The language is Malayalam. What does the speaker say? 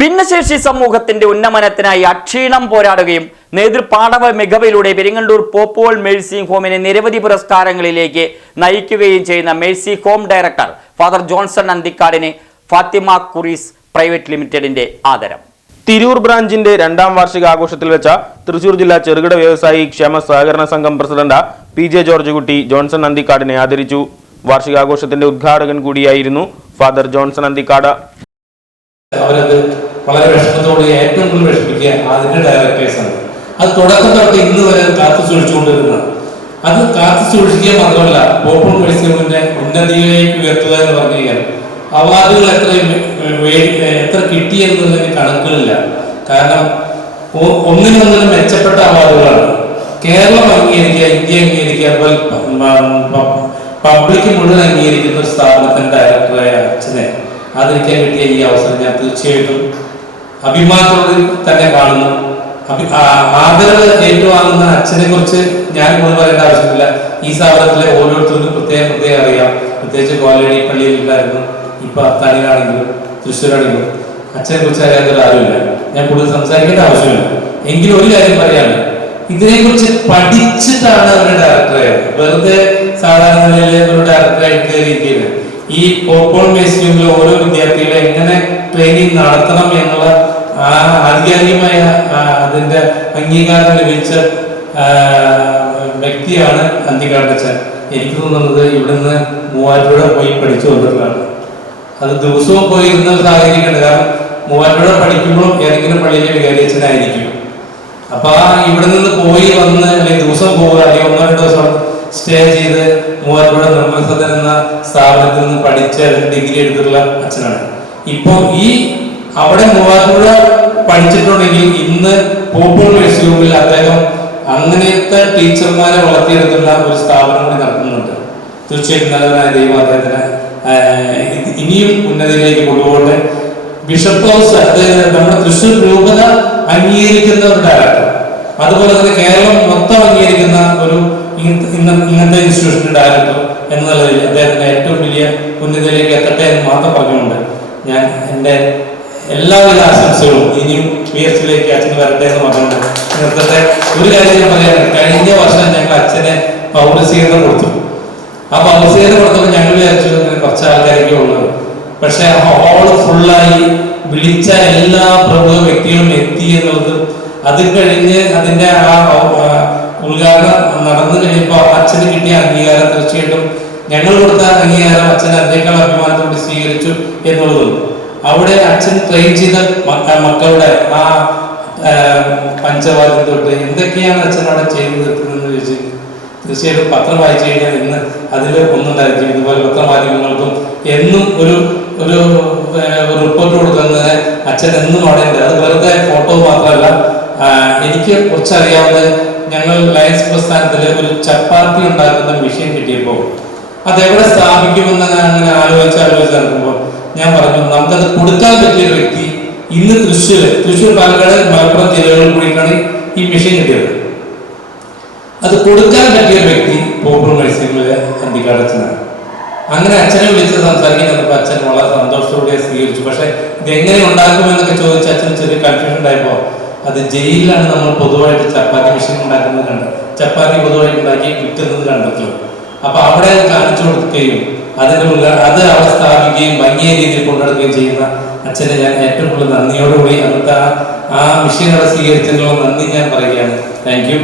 ഭിന്നശേഷി സമൂഹത്തിന്റെ ഉന്നമനത്തിനായി അക്ഷീണം പോരാടുകയും നേതൃപാടവ മികവിലൂടെ പെരിങ്ങണ്ടൂർ പോപ്പോൾ മേഴ്സി ഹോമിനെ നിരവധി പുരസ്കാരങ്ങളിലേക്ക് നയിക്കുകയും ചെയ്യുന്ന mercy home director father Johnson അന്തിക്കാടിന് Fathima Kuries private ലിമിറ്റഡിന്റെ ആദരം. തിരൂർ ബ്രാഞ്ചിന്റെ രണ്ടാം വാർഷിക ആഘോഷത്തിൽ വെച്ച തൃശൂർ ജില്ലാ ചെറുകിട വ്യവസായി ക്ഷേമ സഹകരണ സംഘം president P J George Kutty Johnson അന്തിക്കാടിനെ ആദരിച്ചു. വാർഷികാഘോഷത്തിന്റെ ഉദ്ഘാടകൻ കൂടിയായിരുന്നു ഫാദർ ജോൺസൺ അന്തിക്കാട്. അവരത് വളരെ വിഷമത്തോടെ ഏറ്റവും കൂടുതൽ വിഷമിക്കുക അതിന്റെ ഡയറക്ടേഴ്സാണ് അത് തുടക്കം തൊട്ട് ഇന്ന് വരെ കാത്തു സൂക്ഷിച്ചുകൊണ്ടിരുന്ന അത് കാത്തു സൂക്ഷിക്കുക മാത്രമല്ല പോപ്പുൾ മെഡിസിനെ ഉന്നതിയിലേക്ക് ഉയർത്തുക എന്ന് പറഞ്ഞു കഴിഞ്ഞാൽ അവാർഡുകൾ എത്ര എത്ര കിട്ടി എന്നതിന് കണക്കുകളില്ല. കാരണം ഒന്നിനൊന്നിനും മെച്ചപ്പെട്ട അവാർഡുകളാണ്. കേരളം അംഗീകരിക്കുക ഇന്ത്യ അംഗീകരിക്കുക അതുപോലെ പബ്ലിക് മുഴുവൻ അംഗീകരിക്കുന്ന ഒരു സ്ഥാപനത്തിന്റെ ഡയറക്ടറായ അച്ഛനെ ആദരിക്കാൻ കിട്ടിയ ഈ അവസരം ഞാൻ തീർച്ചയായിട്ടും അഭിമാനത്തോട് തന്നെ കാണുന്നു. ആദരവ് ഏറ്റുവാങ്ങുന്ന അച്ഛനെ കുറിച്ച് ഞാൻ കൂടുതൽ പറയേണ്ട ആവശ്യമില്ല. ഈ സ്ഥാപനത്തിലെ ഓരോരുത്തർക്കും പ്രത്യേകം പ്രത്യേകം അറിയാം. പ്രത്യേകിച്ച് കോലടി പള്ളിയിൽ ഉണ്ടായിരുന്നു ഇപ്പൊ അത്താണിയിലാണെങ്കിലും തൃശ്ശൂരാണെങ്കിലും അച്ഛനെ കുറിച്ച് അറിയാത്തൊരു ആരുമില്ല. ഞാൻ കൂടുതൽ സംസാരിക്കേണ്ട ആവശ്യമില്ല. എങ്കിലും ഒരു കാര്യം പറയാണ് ഇതിനെക്കുറിച്ച് പഠിച്ചിട്ടാണ് അവരുടെ ഡയറക്ടറായത് വെറുതെ സാധാരണ നിലയിൽ ഒരു ഡയറക്ടറായി കയറിയിരിക്കുന്നത് ഈ പോപ്പോൾ മ്യൂസിയമിലെ ഓരോ വിദ്യാർത്ഥികളെ എങ്ങനെ ട്രെയിനിങ് നടത്തണം എന്നുള്ള ആധികാരികമായ അതിന്റെ അംഗീകാരം ലഭിച്ച വ്യക്തിയാണ് അന്തികാട്ടച്ചൻ എനിക്ക് തോന്നുന്നത് ഇവിടുന്ന് മൂവാറ്റുപുഴ പോയി പഠിച്ചു വന്നിട്ടാണ് അത് ദിവസവും പോയിരുന്ന സാഹചര്യമുണ്ട് കാരണം മൂവാറ്റുപുഴ പഠിക്കുമ്പോഴും ഏതെങ്കിലും പള്ളിയിലെ വികാരിയച്ഛനായിരിക്കും അപ്പൊ ആ ഇവിടെ നിന്ന് പോയി വന്ന് അല്ലെങ്കിൽ ദിവസം പോവുക അല്ലെങ്കിൽ ഒന്നോ രണ്ടോ ദിവസം സ്റ്റേ ചെയ്ത് മൂവാറ്റുപുഴ നിർമ്മൽ സദൻ എന്ന സ്ഥാപനത്തിൽ നിന്ന് പഠിച്ച് ഡിഗ്രി എടുത്തിട്ടുള്ള അച്ഛനാണ്. ഇപ്പൊ ഈ അവിടെ മൂവാറ്റുപുഴ പഠിച്ചിട്ടുണ്ടെങ്കിൽ ഇന്ന് പോപ്പോൾ മ്യൂസിയമിൽ അദ്ദേഹം അങ്ങനത്തെ ടീച്ചർമാരെ വളർത്തിയെടുത്തുള്ള ഒരു സ്ഥാപനം കൂടി നടത്തുന്നുണ്ട്. തീർച്ചയായിട്ടും നല്ലവനായ ദൈവം അദ്ദേഹത്തിന് ഇനിയും ഉന്നതിയിലേക്ക് കൊണ്ടുപോകട്ടെ. ബിഷപ്പ് ഹൗസ് നമ്മുടെ തൃശ്ശൂർ രൂപത അംഗീകരിക്കുന്ന ഒരു ഡയറക്ടർ അതുപോലെ തന്നെ കേരളം മൊത്തം അംഗീകരിക്കുന്ന ഒരു ഇന്ന- ഇന്നത്തെ ഇൻസ്റ്റിറ്റ്യൂഷന്റെ ഡയറക്ടർ എന്ന നിലയിൽ അദ്ദേഹത്തിന്റെ ഏറ്റവും വലിയ ഉന്നതിയിലേക്ക് എത്തട്ടെ എന്ന് മാത്രം പറഞ്ഞുകൊണ്ട് ഞാൻ എന്റെ എല്ലാവിധ ആശംസകളും ഇനിയും പി എസ് സിയിലേക്ക് അച്ഛന് വരട്ടെ എന്ന് പറഞ്ഞുകൊണ്ട് നിർത്തട്ടെ. ഒരു കാര്യം ഞാൻ പറയാം. കഴിഞ്ഞ വർഷം ഞങ്ങൾ അച്ഛനെ പൗരസ്വീകരണം കൊടുത്തു. ആ പൗരസ്വീകരണം കൊടുത്തപ്പോൾ ഞങ്ങൾ വിചാരിച്ചു കുറച്ച് ആൾക്കാരൊക്കെ ഉള്ളത് പക്ഷെ ഹോൾ ഫുള്ളായി വിളിച്ച എല്ലാ പ്രമുഖ വ്യക്തികളും എത്തി എന്നുള്ളത് അത് കഴിഞ്ഞ് അതിന്റെ ആ, ഉദ്ഘാടനം നടന്നു കഴിയുമ്പോൾ അച്ഛന് കിട്ടിയ അംഗീകാരം തീർച്ചയായിട്ടും ഞങ്ങൾ കൊടുത്ത അംഗീകാരം അച്ഛൻ അതിനേക്കാൾ അഭിമാനത്തോടെ സ്വീകരിച്ചു എന്നുള്ളതും. അവിടെ അച്ഛൻ ട്രെയിൻ ചെയ്ത മക്ക- മക്കളുടെ ആ പഞ്ചവാദ്യം തൊട്ട് എന്തൊക്കെയാണ് അച്ഛൻ അവിടെ ചെയ്തു തീർക്കുന്നതെന്ന് ചോദിച്ചു തീർച്ചയായിട്ടും പത്രം വായിച്ചു കഴിഞ്ഞാൽ ഇന്ന് അതിൽ ഒന്നുണ്ടായിരിക്കും. ഇതുപോലെ പത്രമാധ്യമങ്ങൾക്കും എന്നും ഒരു ഒരു റിപ്പോർട്ട് കൊടുക്കുന്നതിന് അച്ഛൻ എന്നും അവിടെ ഉണ്ട്. അത് വെറുതെ ഫോട്ടോ മാത്രമല്ല എനിക്ക് കുറച്ചറിയാവുന്നത് ഞങ്ങൾ ലയൻസ് പ്രസ്ഥാനത്തിൽ ഒരു ചപ്പാത്തി ഉണ്ടാക്കുന്ന വിഷയം കിട്ടിയപ്പോൾ അത് എവിടെ സ്ഥാപിക്കുമെന്ന് അങ്ങനെ ആലോചിച്ച് ആലോചിച്ച് നടക്കുമ്പോൾ ഞാൻ പറഞ്ഞു നമുക്കത് കൊടുക്കാൻ പറ്റിയ വ്യക്തി ഇന്ന് തൃശ്ശൂർ തൃശ്ശൂർ പാലക്കാട് മലപ്പുറം ജില്ലകളിൽ കൂടിയിട്ടാണ് ഈ മെഷീൻ കിട്ടിയത്. അത് കൊടുക്കാൻ പറ്റിയ വ്യക്തി പോപ്പുലർ മത്സ്യങ്ങളിലെ അന്തിക്കാടച്ചനാണ് അങ്ങനെ അച്ഛനെ വിളിച്ച് സംസാരിക്കാൻ ചെന്നപ്പോൾ അച്ഛൻ വളരെ സന്തോഷത്തോടെ സ്വീകരിച്ചു. പക്ഷെ ഇത് എങ്ങനെ ഉണ്ടാക്കുമെന്നൊക്കെ ചോദിച്ച് അച്ഛന് ചെറിയ കൺഫ്യൂഷൻ ഉണ്ടായപ്പോൾ അത് ജയിലിലാണ് നമ്മൾ പൊതുവായിട്ട് ചപ്പാത്തി മെഷീൻ ഉണ്ടാക്കുന്നത് കണ്ടത്. ചപ്പാത്തി പൊതുവായിട്ട് ഉണ്ടാക്കി വിൽക്കുന്നത് കണ്ടെത്തും അപ്പൊ അവിടെ കാണിച്ചു കൊടുക്കുകയും അതിന്റെ ഉള്ള അത് അവിടെ സ്ഥാപിക്കുകയും ഭംഗിയ രീതിയിൽ കൊണ്ടെടുക്കുകയും ചെയ്യുന്ന അച്ഛനെ ഞാൻ ഏറ്റവും കൂടുതൽ നന്ദിയോടുകൂടി അന്നത്തെ ആ- മെഷീൻ അവിടെ സ്വീകരിച്ചതിനുള്ള നന്ദി ഞാൻ പറയുകയാണ്. താങ്ക്